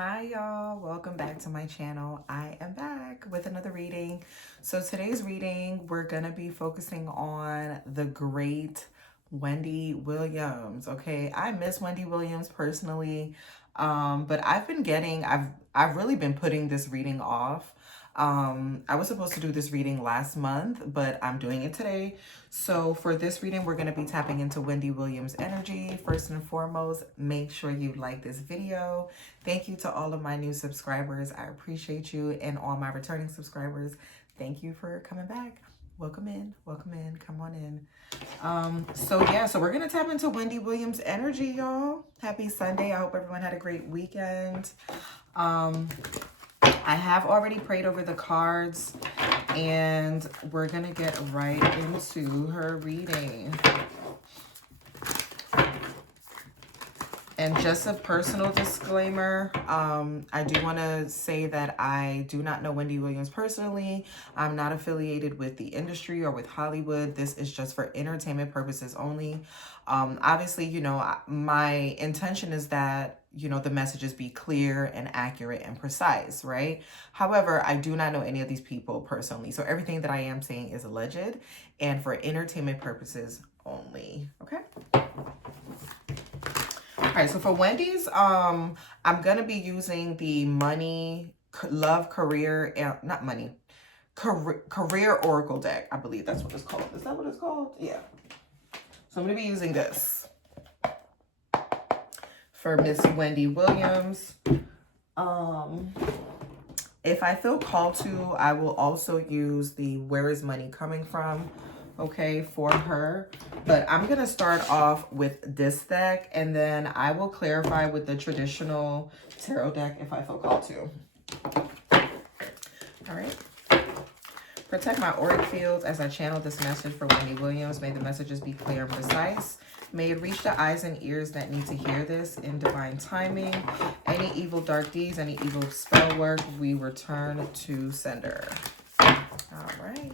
Hi y'all, welcome back to my channel. I am back with another reading. So today's reading, we're gonna be focusing on the great Wendy Williams. Okay, I miss Wendy Williams personally, but I've really been putting this reading off. I was supposed to do this reading last month, but I'm doing it today. So for this reading, we're going to be tapping into Wendy Williams energy. First and foremost, make sure you like this video. Thank you to all of my new subscribers. I appreciate you, and all my returning subscribers. Thank you for coming back. Welcome in, come on in. So we're gonna tap into Wendy Williams energy, y'all. Happy Sunday. I hope everyone had a great weekend. I have already prayed over the cards, and we're gonna get right into her reading. And just a personal disclaimer, I do want to say that I do not know Wendy Williams personally. I'm not affiliated with the industry or with Hollywood. This is just for entertainment purposes only. Obviously, you know, my intention is that, you know, the messages be clear and accurate and precise, right? However, I do not know any of these people personally. So everything that I am saying is alleged and for entertainment purposes only, okay? All right, so for Wendy's, I'm gonna be using the career oracle deck. I believe that's what it's called. Is that what it's called? Yeah. So I'm gonna be using this for Miss Wendy Williams. If I feel called to, I will also use the Where is Money Coming From, okay, for her. But I'm going to start off with this deck, and then I will clarify with the traditional tarot deck if I feel called to. All right. Protect my auric fields as I channel this message for Wendy Williams. May the messages be clear and precise. May it reach the eyes and ears that need to hear this in divine timing. Any evil dark deeds, any evil spell work, we return to sender. All right.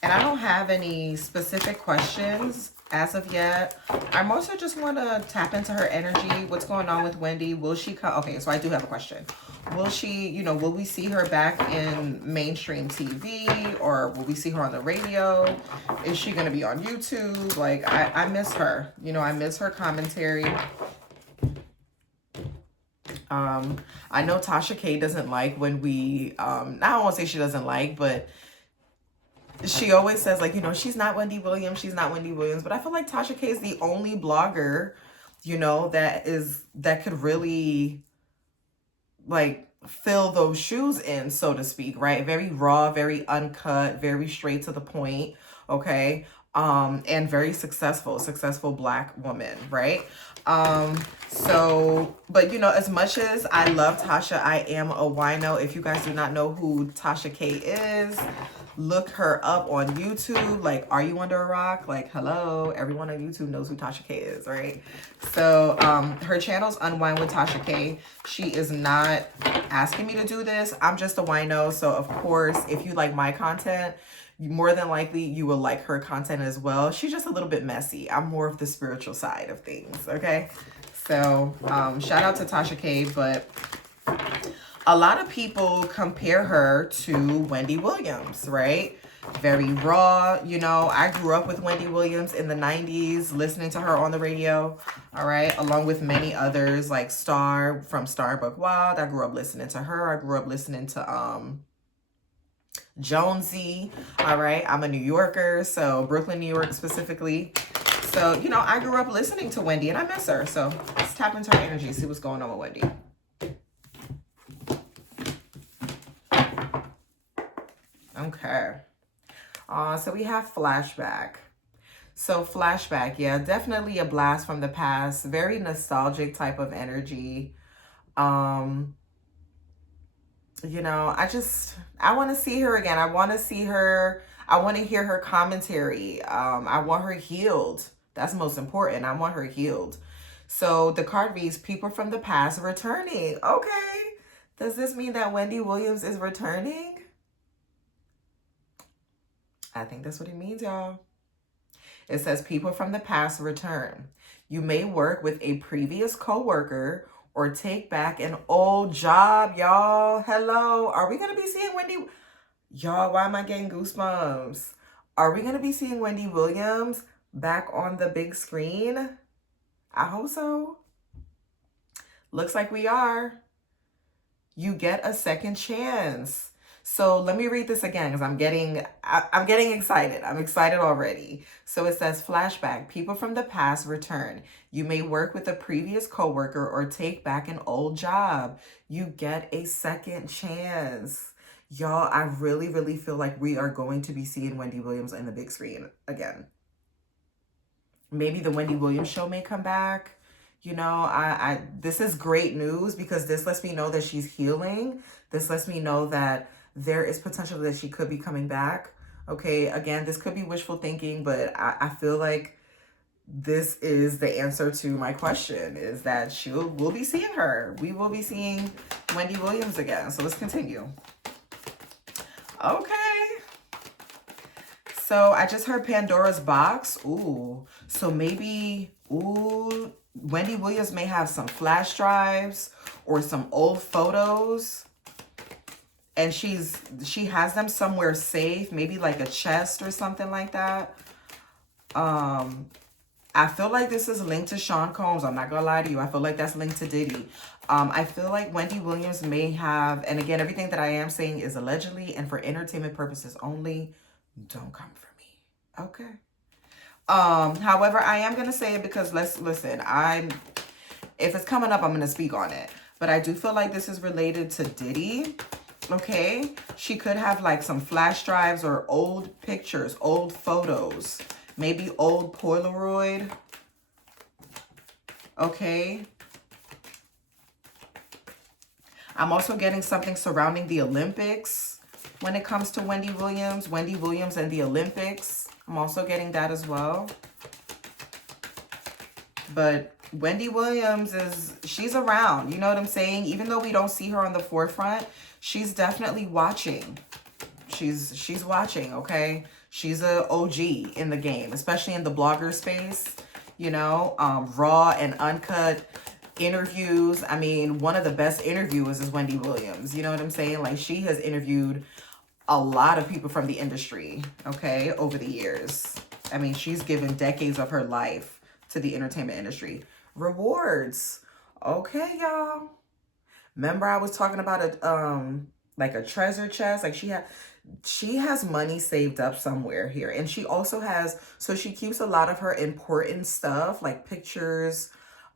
And I don't have any specific questions as of yet. I mostly just want to tap into her energy. What's going on with Wendy? Will she come? Okay, so I do have a question. Will she, you know, will we see her back in mainstream TV, or will we see her on the radio? Is she going to be on YouTube? Like, I miss her. You know, I miss her commentary. I know Tasha K doesn't like when we, I won't say she doesn't like, but she always says, like, you know, she's not Wendy Williams, she's not Wendy Williams. But I feel like Tasha K is the only blogger, you know, that could really, like, fill those shoes in, so to speak, right? Very raw, very uncut, very straight to the point, okay? And very successful Black woman, right? But you know, as much as I love Tasha, I am a wino. If you guys do not know who Tasha K is, look her up on YouTube. Like, are you under a rock? Like, hello, everyone on YouTube knows who Tasha K is, right? So her channel's Unwind with Tasha K. She is not asking me to do this. I'm just a wino. So of course, if you like my content, more than likely you will like her content as well. She's just a little bit messy. I'm more of the spiritual side of things, okay? So shout out to Tasha K, but a lot of people compare her to Wendy Williams, right? Very raw. You know, I grew up with Wendy Williams in the 90s, listening to her on the radio, all right? Along with many others like Star from Star Buck Wild. I grew up listening to her. I grew up listening to Jonesy, all right? I'm a New Yorker, so Brooklyn, New York specifically. So, you know, I grew up listening to Wendy, and I miss her. So let's tap into her energy, see what's going on with Wendy. Okay. So we have flashback. So flashback, yeah, definitely a blast from the past. Very nostalgic type of energy. You know, I want to see her again. I want to see her. I want to hear her commentary. I want her healed. That's most important. I want her healed. So the card reads, people from the past returning. Okay. Does this mean that Wendy Williams is returning? I think that's what it means, y'all. It says people from the past return. You may work with a previous coworker or take back an old job, y'all. Hello. Are we going to be seeing Wendy? Y'all, why am I getting goosebumps? Are we going to be seeing Wendy Williams back on the big screen? I hope so. Looks like we are. You get a second chance. So let me read this again because I'm getting excited. I'm excited already. So it says flashback. People from the past return. You may work with a previous coworker or take back an old job. You get a second chance. Y'all, I really, really feel like we are going to be seeing Wendy Williams in the big screen again. Maybe the Wendy Williams show may come back. You know, this is great news because this lets me know that she's healing. This lets me know that there is potential that she could be coming back. Okay, again, this could be wishful thinking, but I feel like this is the answer to my question, is that we'll be seeing her. We will be seeing Wendy Williams again. So let's continue. Okay. So I just heard Pandora's box. Ooh. So maybe, Wendy Williams may have some flash drives or some old photos. And she has them somewhere safe, maybe like a chest or something like that. I feel like this is linked to Sean Combs. I'm not gonna lie to you. I feel like that's linked to Diddy. I feel like Wendy Williams may have, and again, everything that I am saying is allegedly and for entertainment purposes only. Don't come for me. Okay. However, I am gonna say it because listen, if it's coming up, I'm gonna speak on it. But I do feel like this is related to Diddy. Okay, she could have like some flash drives or old pictures, old photos, maybe old Polaroid. Okay. I'm also getting something surrounding the Olympics when it comes to Wendy Williams and the Olympics. I'm also getting that as well. But Wendy Williams she's around, you know what I'm saying? Even though we don't see her on the forefront, she's definitely watching. She's watching, okay? She's a OG in the game, especially in the blogger space, you know, raw and uncut interviews. I mean, one of the best interviewers is Wendy Williams. You know what I'm saying? Like, she has interviewed a lot of people from the industry, okay, over the years. I mean, she's given decades of her life to the entertainment industry. Rewards. Okay, y'all. Remember I was talking about like a treasure chest? Like she has money saved up somewhere here. And she also has, so she keeps a lot of her important stuff, like pictures,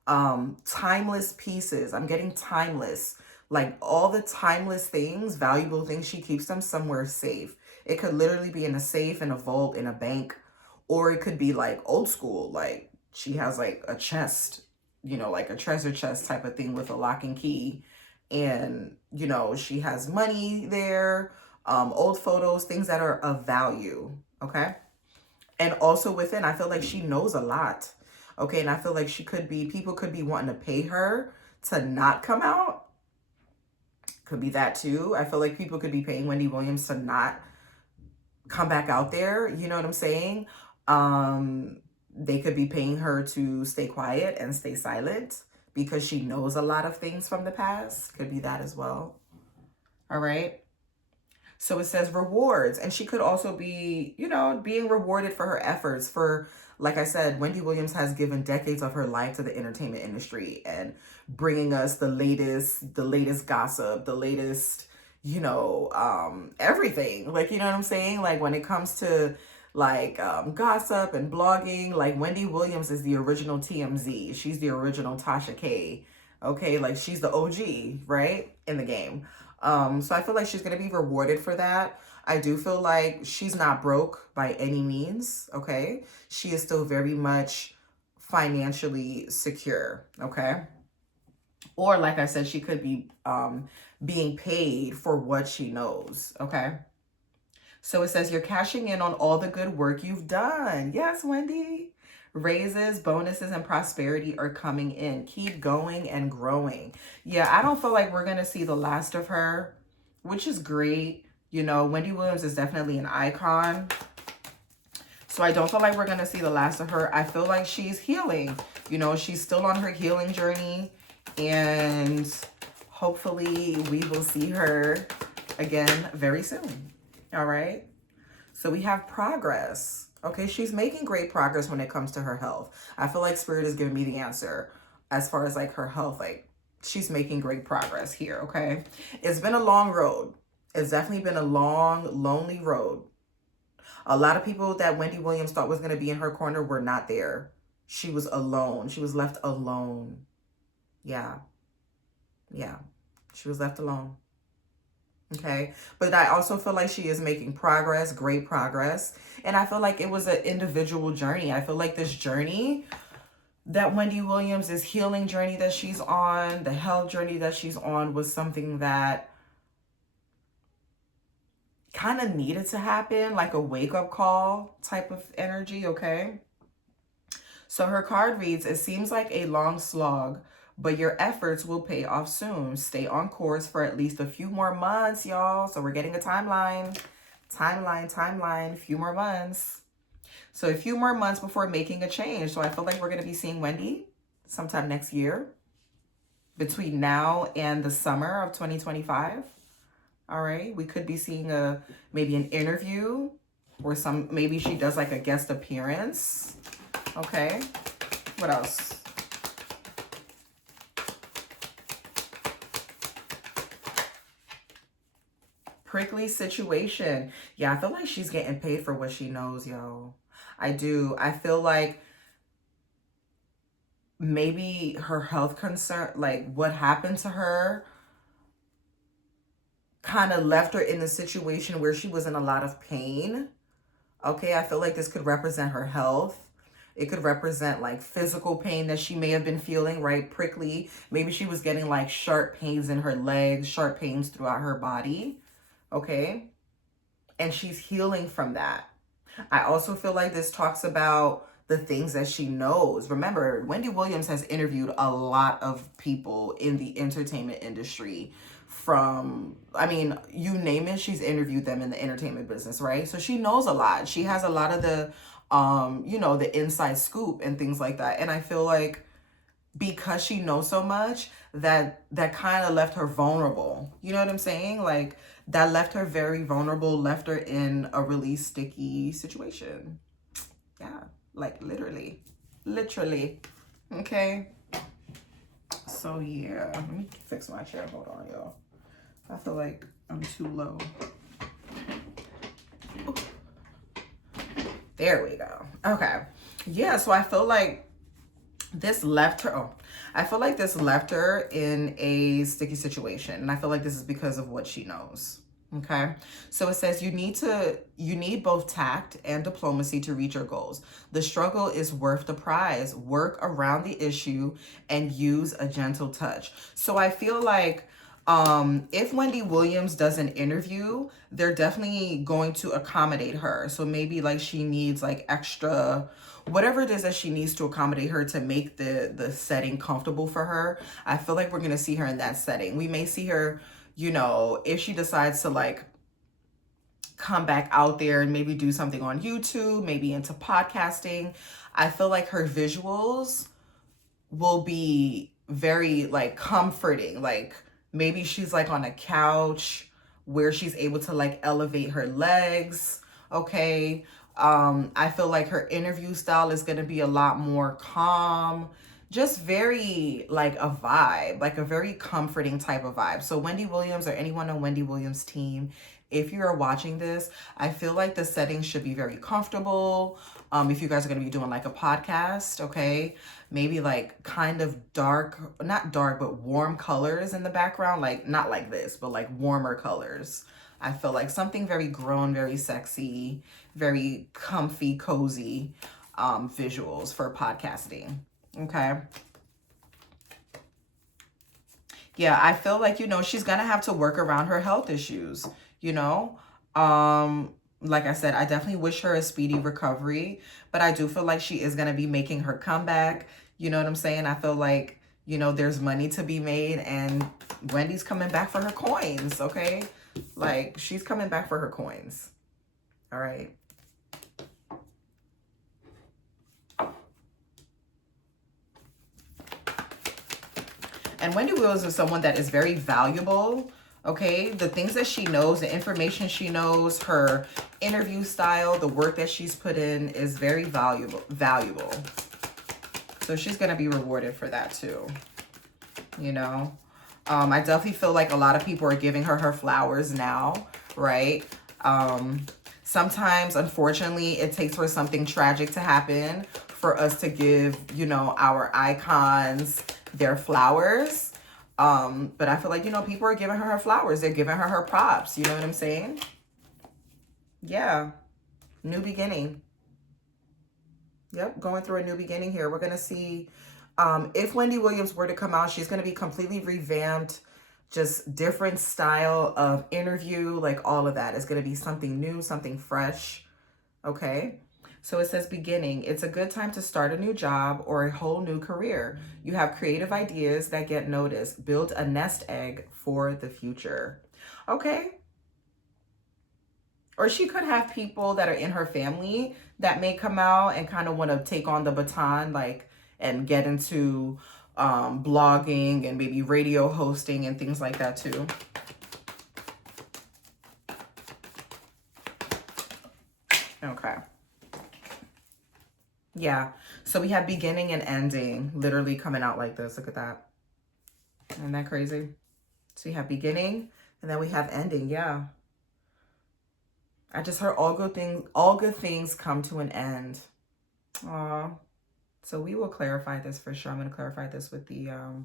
timeless pieces. I'm getting timeless. Like all the timeless things, valuable things, she keeps them somewhere safe. It could literally be in a safe, in a vault, in a bank, or it could be like old school. Like she has like a chest, you know, like a treasure chest type of thing with a lock and key. And, you know, she has money there, old photos, things that are of value. Okay. And also within, I feel like she knows a lot. Okay. And I feel like people could be wanting to pay her to not come out. Could be that too. I feel like people could be paying Wendy Williams to not come back out there. You know what I'm saying? They could be paying her to stay quiet and stay silent because she knows a lot of things from the past. Could be that as well. All right. So it says rewards. And she could also be, you know, being rewarded for her efforts. For, like I said, Wendy Williams has given decades of her life to the entertainment industry and bringing us the latest gossip, the latest, you know, everything. Like, you know what I'm saying? Like when it comes to like gossip and blogging, like Wendy Williams is the original TMZ. She's the original Tasha K. Okay, like she's the OG, right, in the game. So I feel like she's gonna be rewarded for that. I do feel like she's not broke by any means. Okay, she is still very much financially secure. Okay, or like I said, she could be being paid for what she knows. Okay. So it says you're cashing in on all the good work you've done. Yes, Wendy. Raises, bonuses, and prosperity are coming in. Keep going and growing. Yeah, I don't feel like we're going to see the last of her, which is great. You know, Wendy Williams is definitely an icon. So I don't feel like we're going to see the last of her. I feel like she's healing. You know, she's still on her healing journey. And hopefully we will see her again very soon. All right. So we have progress. Okay, she's making great progress when it comes to her health. I feel like Spirit is giving me the answer as far as like her health. Like she's making great progress here, okay? It's been a long road. It's definitely been a long, lonely road. A lot of people that Wendy Williams thought was going to be in her corner were not there. She was alone. She was left alone. Yeah. Yeah. She was left alone. Okay. But I also feel like she is making progress, great progress. And I feel like it was an individual journey. I feel like this journey that Wendy Williams, this healing journey that she's on, the health journey that she's on was something that kind of needed to happen, like a wake-up call type of energy, okay? So her card reads, it seems like a long slog, but your efforts will pay off soon. Stay on course for at least a few more months, y'all. So we're getting a timeline, a few more months. So a few more months before making a change. So I feel like we're going to be seeing Wendy sometime next year, between now and the summer of 2025. All right. We could be seeing maybe an interview or maybe she does like a guest appearance. Okay. What else? Prickly situation. Yeah, I feel like she's getting paid for what she knows, yo. I do. I feel like maybe her health concern, like what happened to her, kind of left her in a situation where she was in a lot of pain. Okay, I feel like this could represent her health. It could represent like physical pain that she may have been feeling, right? Prickly. Maybe she was getting like sharp pains in her legs, sharp pains throughout her body. Okay. And she's healing from that. I also feel like this talks about the things that she knows. Remember, Wendy Williams has interviewed a lot of people in the entertainment industry I mean, you name it, she's interviewed them in the entertainment business, right? So she knows a lot. She has a lot of the, the inside scoop and things like that. And I feel like because she knows so much, that kind of left her vulnerable. You know what I'm saying? Like that left her very vulnerable, left her in a really sticky situation. Yeah, like literally. Okay. So yeah, let me fix my chair. Hold on, y'all. I feel like I'm too low. Ooh. There we go. Okay. Yeah, so I feel like this left her, I feel like this left her in a sticky situation. And I feel like this is because of what she knows. Okay. So it says you need both tact and diplomacy to reach your goals. The struggle is worth the prize. Work around the issue and use a gentle touch. So I feel like if Wendy Williams does an interview, they're definitely going to accommodate her. So maybe like she needs like extra, whatever it is that she needs to accommodate her to make the setting comfortable for her. I feel like we're going to see her in that setting. We may see her, if she decides to like come back out there and maybe do something on YouTube, maybe into podcasting. I feel like her visuals will be very like comforting. Like maybe she's like on a couch where she's able to like elevate her legs. Okay. I feel like her interview style is going to be a lot more calm, just very like a vibe, like a very comforting type of vibe. So Wendy Williams or anyone on Wendy Williams' team, if you are watching this, I feel like the settings should be very comfortable. If you guys are going to be doing like a podcast, okay, maybe like kind of dark, not dark, but warm colors in the background, like not like this, but like warmer colors. I feel like something very grown, very sexy, very comfy, cozy visuals for podcasting. Okay. Yeah, I feel like, she's going to have to work around her health issues, Like I said, I definitely wish her a speedy recovery, but I do feel like she is going to be making her comeback. You know what I'm saying? I feel like, there's money to be made and Wendy's coming back for her coins, okay? Like, she's coming back for her coins. All right. And Wendy Williams is someone that is very valuable. Okay, the things that she knows, the information she knows, her interview style, the work that she's put in is very valuable. So she's going to be rewarded for that too. You know, I definitely feel like a lot of people are giving her flowers now, right? Sometimes, unfortunately, it takes for something tragic to happen for us to give, you know, our icons their flowers. But I feel like, you know, people are giving her flowers. They're giving her props. You know what I'm saying? Yeah. New beginning. Yep. Going through a new beginning here. We're going to see if Wendy Williams were to come out, she's going to be completely revamped. Just different style of interview. Like all of that is going to be something new, something fresh. Okay. So it says beginning. It's a good time to start a new job or a whole new career. You have creative ideas that get noticed. Build a nest egg for the future. Okay. Or she could have people that are in her family that may come out and kind of want to take on the baton, like, and get into blogging and maybe radio hosting and things like that too. Okay. Yeah. So we have beginning and ending literally coming out like this. Look at that. Isn't that crazy? So we have beginning and then we have ending. Yeah. I just heard all good things come to an end. Aw. So we will clarify this for sure. I'm going to clarify this with the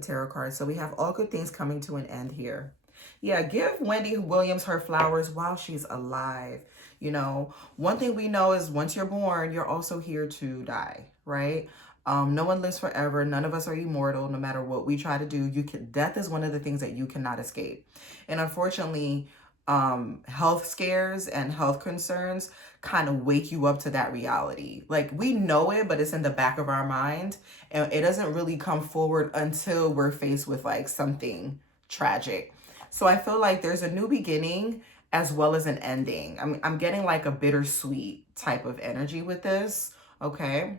tarot card. So we have all good things coming to an end here. Yeah, give Wendy Williams her flowers while she's alive. You know, one thing we know is once you're born, you're also here to die, right? No one lives forever. None of us are immortal, no matter what we try to do. Death is one of the things that you cannot escape. And unfortunately, health scares and health concerns kind of wake you up to that reality. Like we know it, but it's in the back of our mind. And it doesn't really come forward until we're faced with like something tragic. So I feel like there's a new beginning as well as an ending. I'm getting like a bittersweet type of energy with this. Okay.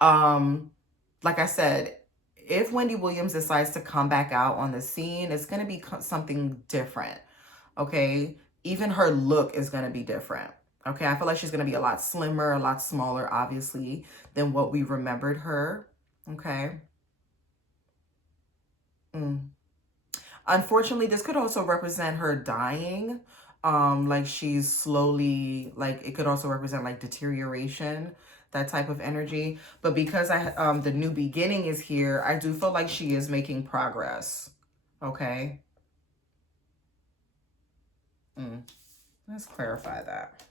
Like I said, if Wendy Williams decides to come back out on the scene, it's going to be something different. Okay. Even her look is going to be different. Okay. I feel like she's going to be a lot slimmer, a lot smaller, obviously, than what we remembered her. Okay. Unfortunately, this could also represent her dying. Like she's slowly, like it could also represent like deterioration, that type of energy. But because the new beginning is here, I do feel like she is making progress. Okay. Let's clarify that.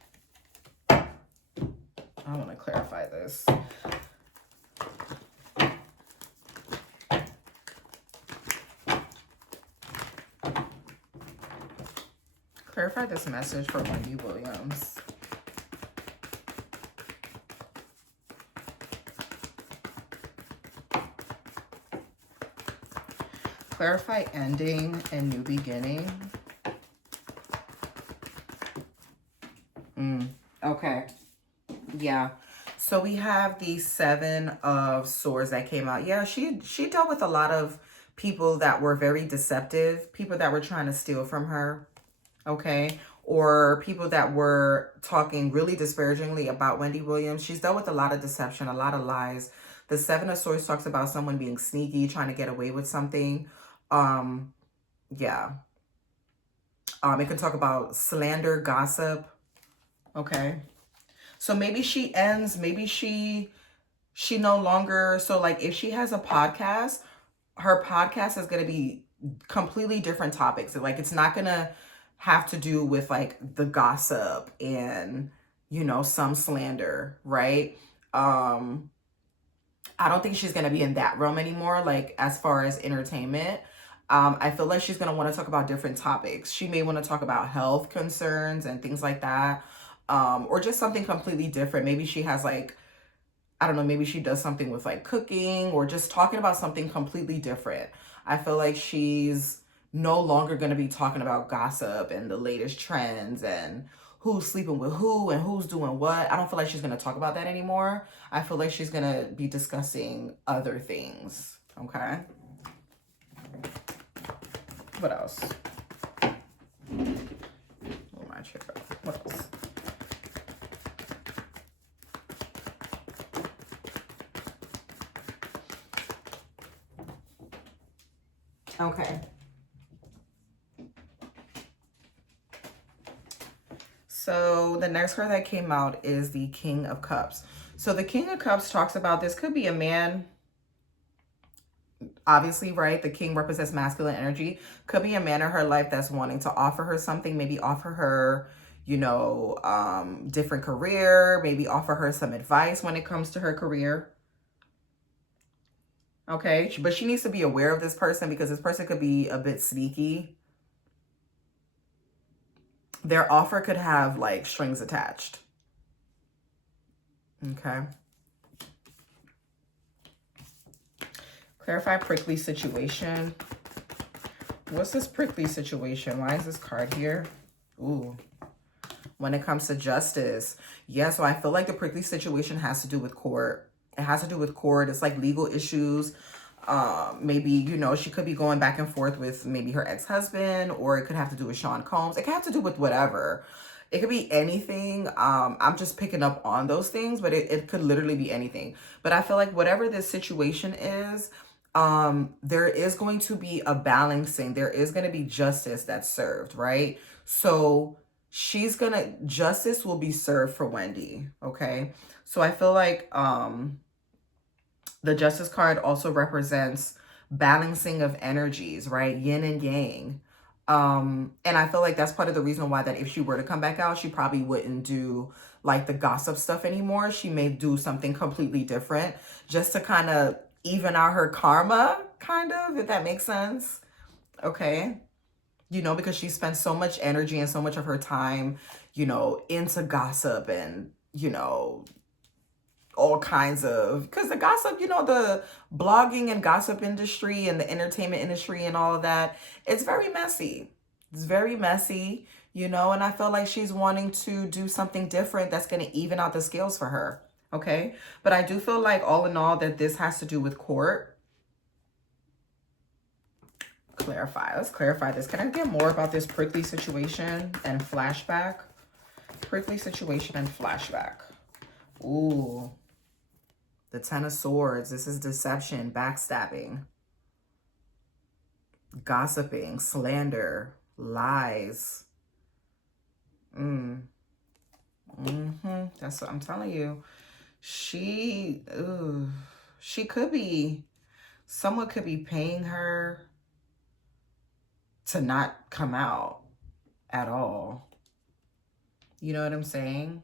I want to clarify this. Clarify this message for Wendy Williams. Clarify ending and new beginning. Okay. Yeah. So we have the Seven of Swords that came out. Yeah, she dealt with a lot of people that were very deceptive, people that were trying to steal from her. Okay. Or people that were talking really disparagingly about Wendy Williams. She's dealt with a lot of deception, a lot of lies. The Seven of Swords talks about someone being sneaky, trying to get away with something. Yeah. It can talk about slander, gossip. Okay. So maybe she ends, maybe she no longer, so like if she has a podcast, her podcast is going to be completely different topics. Like it's not going to have to do with like the gossip and, you know, some slander, right? I don't think she's going to be in that realm anymore, like as far as entertainment. I feel like she's going to want to talk about different topics. She may want to talk about health concerns and things like that. Or just something completely different. Maybe she has like, I don't know, maybe she does something with like cooking or just talking about something completely different. I feel like she's no longer going to be talking about gossip and the latest trends and who's sleeping with who and who's doing what. I don't feel like she's going to talk about that anymore. I feel like she's going to be discussing other things. Okay. What else? Oh, my chair. What else? Okay. So the next card that came out is the King of Cups. So the King of Cups talks about this could be a man. Obviously, right? The king represents masculine energy. Could be a man in her life that's wanting to offer her something, maybe offer her, you know, different career, maybe offer her some advice when it comes to her career. Okay, but she needs to be aware of this person because this person could be a bit sneaky. Their offer could have like strings attached. Okay. Clarify prickly situation. What's this prickly situation? Why is this card here? Ooh. When it comes to justice. Yeah, so I feel like the prickly situation has to do with court. It has to do with court. It's like legal issues. Maybe, you know, she could be going back and forth with maybe her ex-husband, or it could have to do with Sean Combs. It could have to do with whatever. It could be anything. I'm just picking up on those things, but it could literally be anything. But I feel like whatever this situation is, there is going to be a balancing. There is going to be justice that's served, right? So justice will be served for Wendy, okay? So I feel like the justice card also represents balancing of energies, right? Yin and yang. And I feel like that's part of the reason why that if she were to come back out, she probably wouldn't do like the gossip stuff anymore. She may do something completely different just to kind of even out her karma, kind of, if that makes sense. Okay. You know, because she spends so much energy and so much of her time, you know, into gossip and, you know, all kinds of, because the gossip, you know, the blogging and gossip industry and the entertainment industry and all of that, it's very messy. It's very messy, you know, and I feel like she's wanting to do something different that's going to even out the scales for her. Okay. But I do feel like all in all that this has to do with court. Clarify. Let's clarify this. Can I get more about this prickly situation and flashback? Prickly situation and flashback. Ooh. The Ten of Swords. This is deception, backstabbing, gossiping, slander, lies. That's what I'm telling you. She could be, someone could be paying her to not come out at all. You know what I'm saying?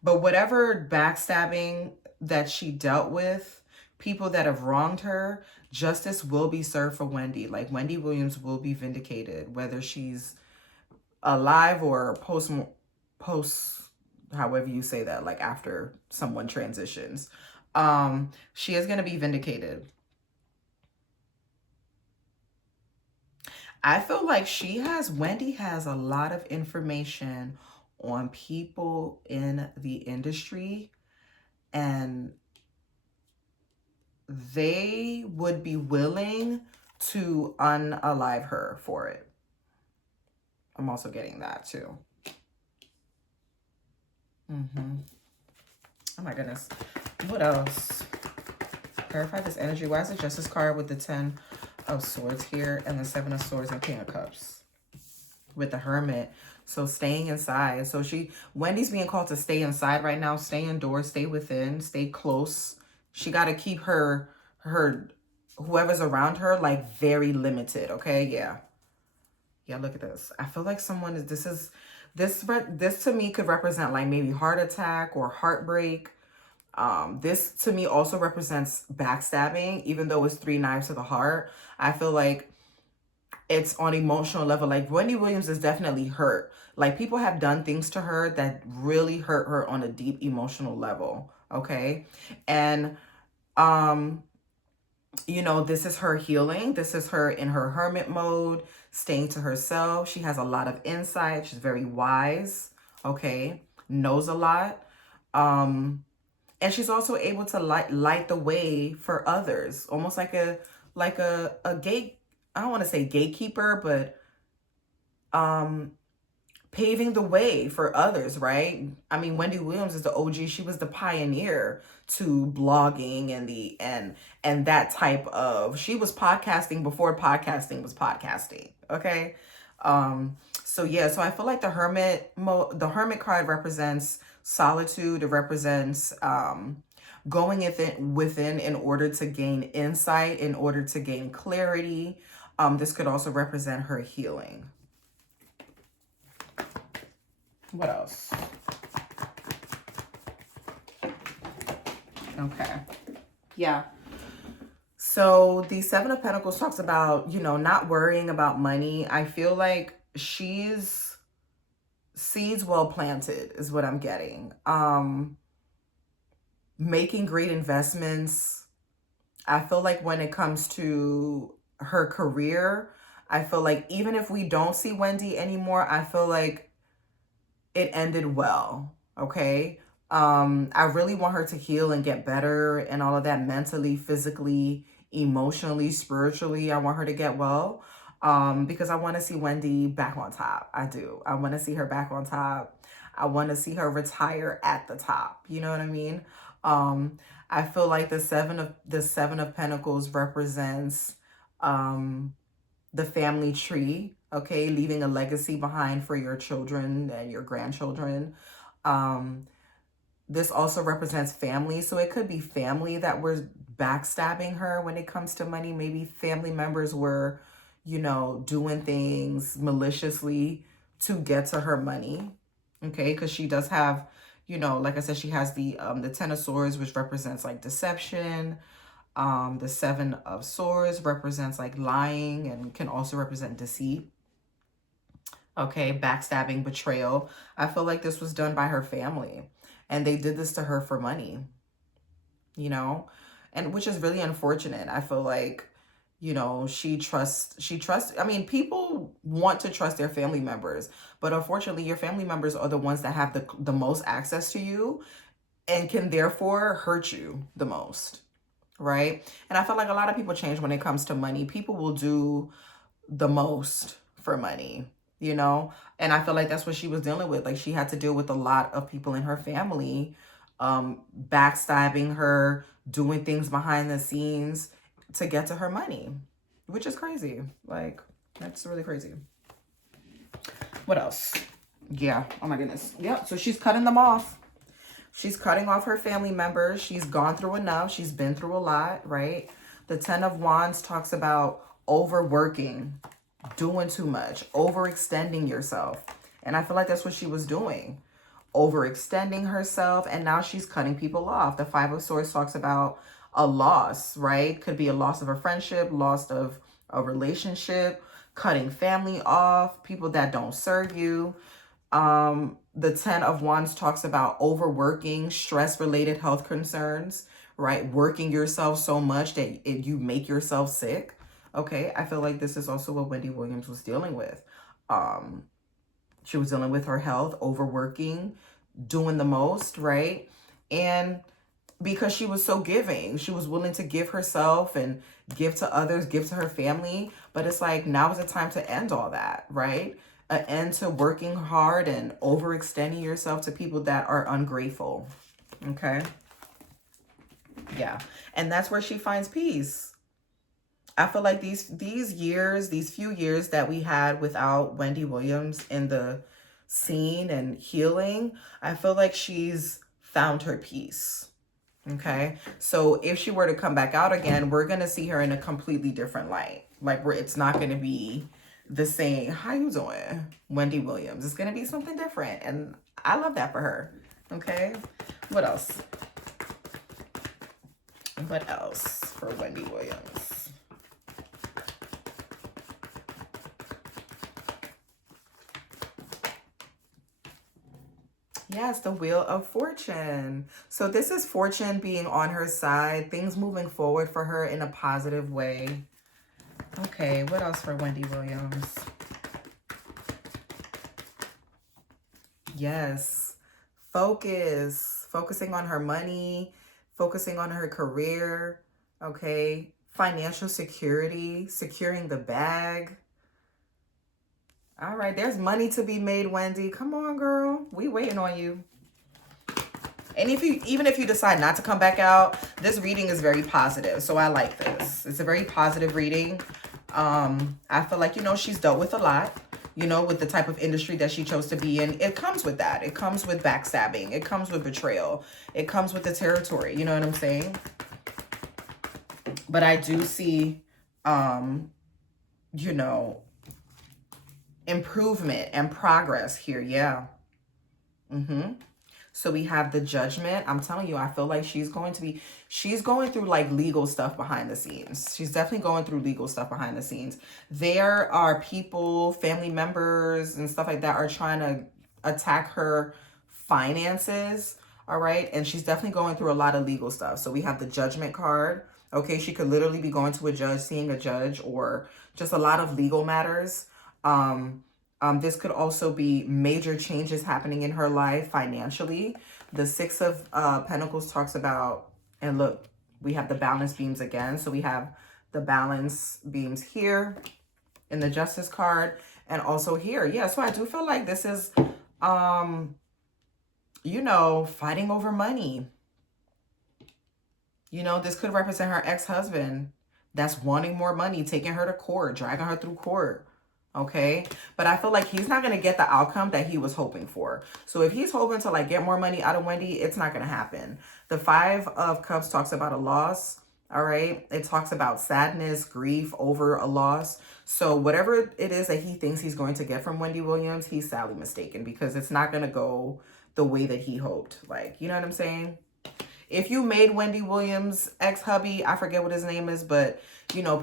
But whatever backstabbing that she dealt with, people that have wronged her, justice will be served for Wendy. Like Wendy Williams will be vindicated, whether she's alive or post, however you say that, like after someone transitions. She is going to be vindicated. I feel like Wendy has a lot of information on people in the industry, and they would be willing to unalive her for it. I'm also getting that too. Oh my goodness. What else? Clarify this energy. Why is the Justice card with the 10 of Swords here and the 7 of Swords and King of Cups with the Hermit? So staying inside. So Wendy's being called to stay inside right now. Stay indoors, stay within, stay close. She got to keep her whoever's around her like very limited. Okay. Yeah, look at this. I feel like someone is, this to me could represent like maybe heart attack or heartbreak. This to me also represents backstabbing, even though it's 3 knives to the heart. I feel like it's on emotional level. Like Wendy Williams is definitely hurt. Like people have done things to her that really hurt her on a deep emotional level. Okay. And, you know, this is her healing. This is her in her hermit mode, staying to herself. She has a lot of insight. She's very wise. Okay. Knows a lot. And And she's also able to light the way for others, almost like a gate. I don't want to say gatekeeper, but um paving the way for others, right? I mean, Wendy Williams is the OG. She was the pioneer to blogging and and that type of, she was podcasting before podcasting was podcasting. Okay. So yeah, so I feel like the hermit card represents solitude. It represents going within in order to gain insight, in order to gain clarity. This could also represent her healing. What else? Okay. Yeah. So the Seven of Pentacles talks about, not worrying about money. I feel like she's seeds well planted is what I'm getting. Making great investments. I feel like when it comes to her career, I feel like even if we don't see Wendy anymore, I feel like it ended well. Okay. I really want her to heal and get better and all of that, mentally, physically, emotionally, spiritually. I want her to get well. Because I want to see Wendy back on top. I do. I want to see her back on top. I want to see her retire at the top. You know what I mean? I feel like the seven of Pentacles represents the family tree, okay, leaving a legacy behind for your children and your grandchildren. This also represents family, so it could be family that were backstabbing her when it comes to money. Maybe family members were, doing things maliciously to get to her money, okay, because she does have, like I said, she has the Ten of Swords, which represents like deception. The Seven of Swords represents like lying and can also represent deceit. Okay, backstabbing, betrayal. I feel like this was done by her family and they did this to her for money, and which is really unfortunate. I feel like, she trusts, I mean, people want to trust their family members, but unfortunately your family members are the ones that have the most access to you and can therefore hurt you the most. Right. And I feel like a lot of people change when it comes to money. People will do the most for money, and I feel like that's what she was dealing with. Like she had to deal with a lot of people in her family, backstabbing her, doing things behind the scenes to get to her money, which is crazy. Like, that's really crazy. What else? Yeah. Oh my goodness. Yep. So she's cutting them off. She's cutting off her family members. She's gone through enough. She's been through a lot, right? The Ten of Wands talks about overworking, doing too much, overextending yourself. And I feel like that's what she was doing. Overextending herself. And now she's cutting people off. The Five of Swords talks about a loss, right? Could be a loss of a friendship, loss of a relationship, cutting family off, people that don't serve you. The Ten of Wands talks about overworking, stress-related health concerns, right? Working yourself so much that you make yourself sick. Okay, I feel like this is also what Wendy Williams was dealing with. She was dealing with her health, overworking, doing the most, right? And because she was so giving, she was willing to give herself and give to others, give to her family. But it's like, now is the time to end all that, right? An end to working hard and overextending yourself to people that are ungrateful. Okay. Yeah. And that's where she finds peace. I feel like these few years that we had without Wendy Williams in the scene and healing, I feel like she's found her peace. Okay. So if she were to come back out again, we're going to see her in a completely different light. Like, where it's not going to be the same. How you doing, Wendy Williams? It's going to be something different. And I love that for her. Okay. What else? What else for Wendy Williams? Yes, the Wheel of Fortune. So this is fortune being on her side, things moving forward for her in a positive way. Okay, what else for Wendy Williams? Yes, focus focusing on her money, focusing on her career, okay? Financial security, securing the bag. All right, there's money to be made, Wendy. Come on, girl. We waiting on you. And even if you decide not to come back out, this reading is very positive. So I like this. It's a very positive reading. I feel like, she's dealt with a lot, with the type of industry that she chose to be in. It comes with that. It comes with backstabbing. It comes with betrayal. It comes with the territory. You know what I'm saying? But I do see, improvement and progress here. Yeah. So we have the Judgment. I'm telling you, I feel like she's going through like legal stuff behind the scenes. She's definitely going through legal stuff behind the scenes. There are people, family members and stuff like that are trying to attack her finances. All right. And she's definitely going through a lot of legal stuff. So we have the Judgment card. Okay. She could literally be going to a judge, seeing a judge, or just a lot of legal matters. This could also be major changes happening in her life financially. The Six of Pentacles talks about, and look, we have the balance beams again. So we have the balance beams here in the Justice card and also here. Yeah, so I do feel like this is, fighting over money. This could represent her ex-husband that's wanting more money, taking her to court, dragging her through court. Okay, but I feel like he's not going to get the outcome that he was hoping for. So if he's hoping to like get more money out of Wendy, it's not going to happen. The Five of Cups talks about a loss. All right. It talks about sadness, grief over a loss. So whatever it is that he thinks he's going to get from Wendy Williams, he's sadly mistaken, because it's not going to go the way that he hoped. Like, you know what I'm saying? If you made Wendy Williams' ex-hubby, I forget what his name is, but,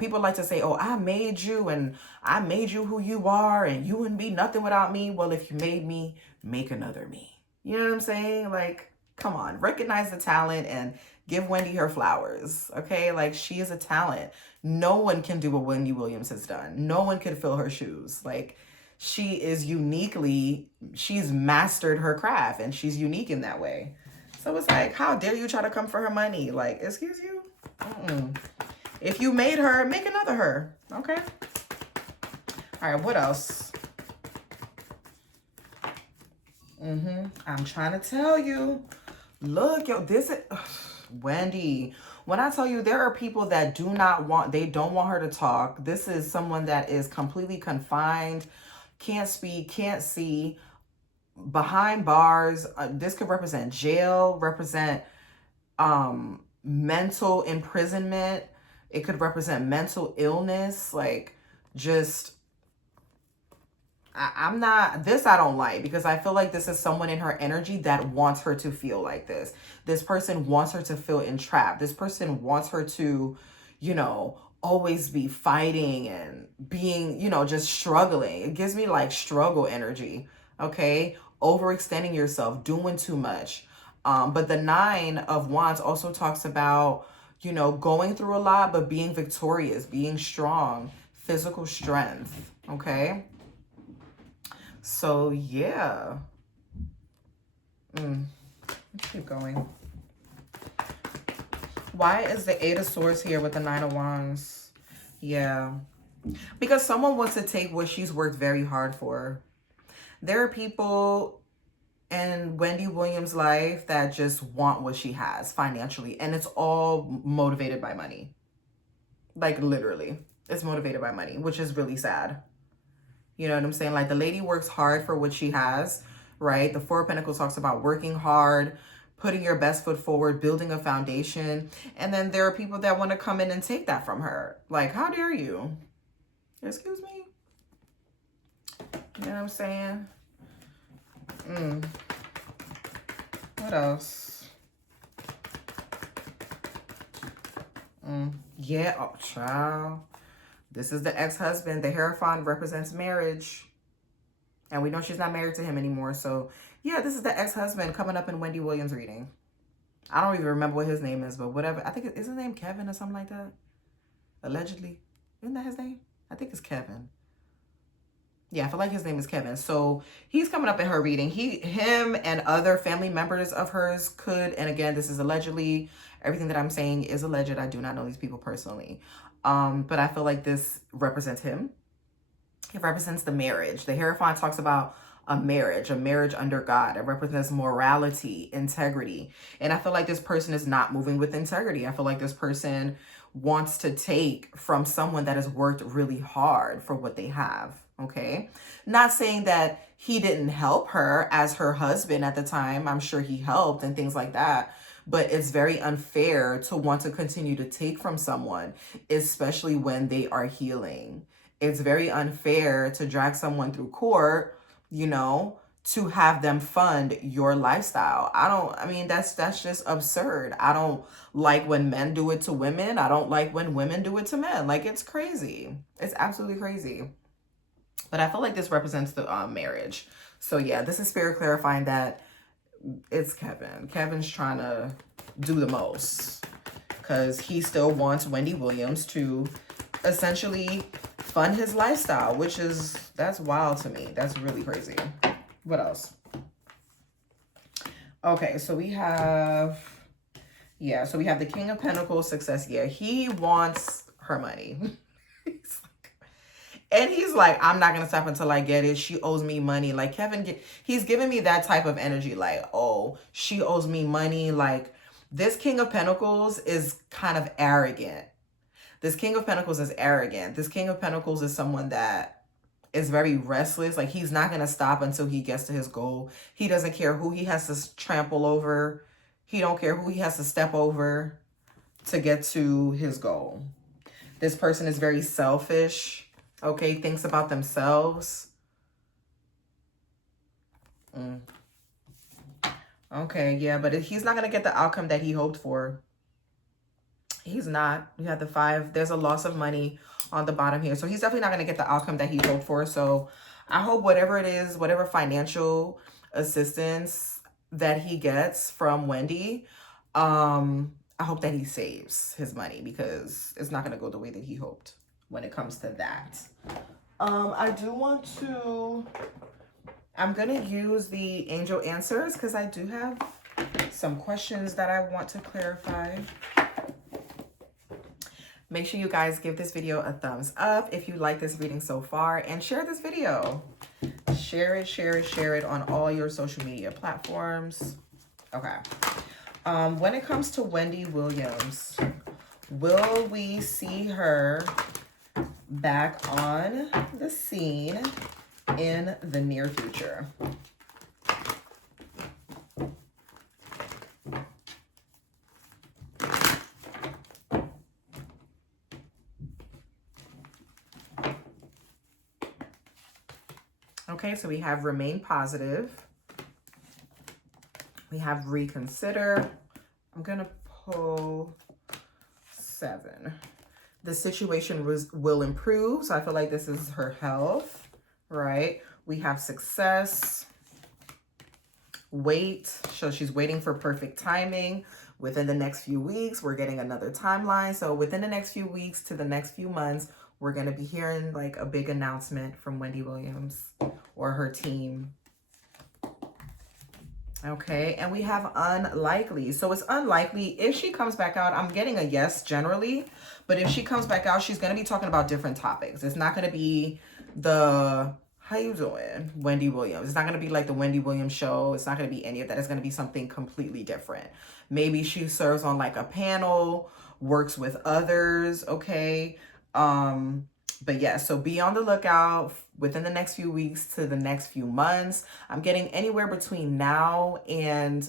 people like to say, oh, I made you and I made you who you are and you wouldn't be nothing without me. Well, if you made me, make another me. You know what I'm saying? Like, come on, recognize the talent and give Wendy her flowers, okay? Like, she is a talent. No one can do what Wendy Williams has done. No one can fill her shoes. Like, she's mastered her craft and she's unique in that way. So it's like, how dare you try to come for her money? Like, excuse you? If you made her, make another her. Okay. All right, what else? I'm trying to tell you. Look, this is... Wendy, when I tell you there are people that don't want her to talk. This is someone that is completely confined, can't speak, can't see, behind bars. This could represent jail, represent mental imprisonment. It could represent mental illness, like just I don't like, because I feel like this is someone in her energy that wants her to feel like this. This person wants her to feel entrapped. This person wants her to, always be fighting and being, just struggling. It gives me like struggle energy. Okay. Overextending yourself, doing too much. But the Nine of Wands also talks about, going through a lot, but being victorious, being strong, physical strength. Okay. So yeah. Let's keep going. Why is the Eight of Swords here with the Nine of Wands? Yeah. Because someone wants to take what she's worked very hard for. There are people in Wendy Williams' life that just want what she has financially. And it's all motivated by money. Like literally. It's motivated by money, which is really sad. You know what I'm saying? Like the lady works hard for what she has, right? The Four of Pentacles talks about working hard, putting your best foot forward, building a foundation. And then there are people that want to come in and take that from her. Like, how dare you? Excuse me? You know what I'm saying? What else? Yeah, oh, child. This is the ex-husband. The Hierophant represents marriage. And we know she's not married to him anymore. So, yeah, this is the ex-husband coming up in Wendy Williams' reading. I don't even remember what his name is, but whatever. I think, is his name Kevin or something like that? Allegedly. Isn't that his name? I think it's Kevin. Yeah, I feel like his name is Kevin. So he's coming up in her reading. Him and other family members of hers could, and again, this is allegedly, everything that I'm saying is alleged. I do not know these people personally. But I feel like this represents him. It represents the marriage. The Hierophant talks about a marriage under God. It represents morality, integrity. And I feel like this person is not moving with integrity. I feel like this person wants to take from someone that has worked really hard for what they have. Okay. Not saying that he didn't help her as her husband at the time. I'm sure he helped and things like that. But it's very unfair to want to continue to take from someone, especially when they are healing. It's very unfair to drag someone through court, you know, to have them fund your lifestyle. I mean, that's just absurd. I don't like when men do it to women. I don't like when women do it to men. Like, it's crazy. It's absolutely crazy. But I feel like this represents the marriage. So yeah, this is Spirit clarifying that it's Kevin. Kevin's trying to do the most because he still wants Wendy Williams to essentially fund his lifestyle, which is, that's wild to me. That's really crazy. What else? Okay, so we have, yeah, so we have the King of Pentacles, success. Yeah, he wants her money. And he's like, I'm not going to stop until I get it. She owes me money. Like, Kevin, he's giving me that type of energy. Like, oh, she owes me money. Like, this King of Pentacles is kind of arrogant. This King of Pentacles is arrogant. This King of Pentacles is someone that is very restless. Like, he's not going to stop until he gets to his goal. He doesn't care who he has to trample over. He don't care who he has to step over to get to his goal. This person is very selfish. Okay, thinks about themselves. Okay, yeah, but he's not going to get the outcome that he hoped for. He's not. You have the 5. There's a loss of money on the bottom here. So he's definitely not going to get the outcome that he hoped for. So I hope whatever it is, whatever financial assistance that he gets from Wendy, I hope that he saves his money because it's not going to go the way that he hoped when it comes to that. I do want to, I'm going to use the angel answers because I do have some questions that I want to clarify. Make sure you guys give this video a thumbs up if you like this reading so far, and share this video. Share it, share it, share it on all your social media platforms. Okay. When it comes to Wendy Williams, will we see her back on the scene in the near future? Okay, so we have remain positive. We have reconsider. I'm going to pull 7. The situation will improve. So I feel like this is her health, right? We have success. Wait. So she's waiting for perfect timing. Within the next few weeks, we're getting another timeline. So within the next few weeks to the next few months, we're going to be hearing like a big announcement from Wendy Williams or her team. Okay, and we have unlikely. So it's unlikely. If she comes back out, I'm getting a yes generally. But if she comes back out, she's going to be talking about different topics. It's not going to be the, how you doing, Wendy Williams. It's not going to be like the Wendy Williams show. It's not going to be any of that. It's going to be something completely different. Maybe she serves on like a panel, works with others, okay? But yeah, so be on the lookout within the next few weeks to the next few months. I'm getting anywhere between now and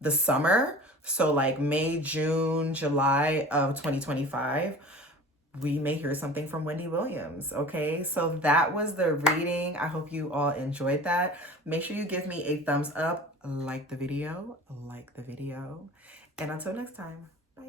the summer. So like May, June, July of 2025, we may hear something from Wendy Williams. Okay, so that was the reading. I hope you all enjoyed that. Make sure you give me a thumbs up, like the video, and until next time, bye.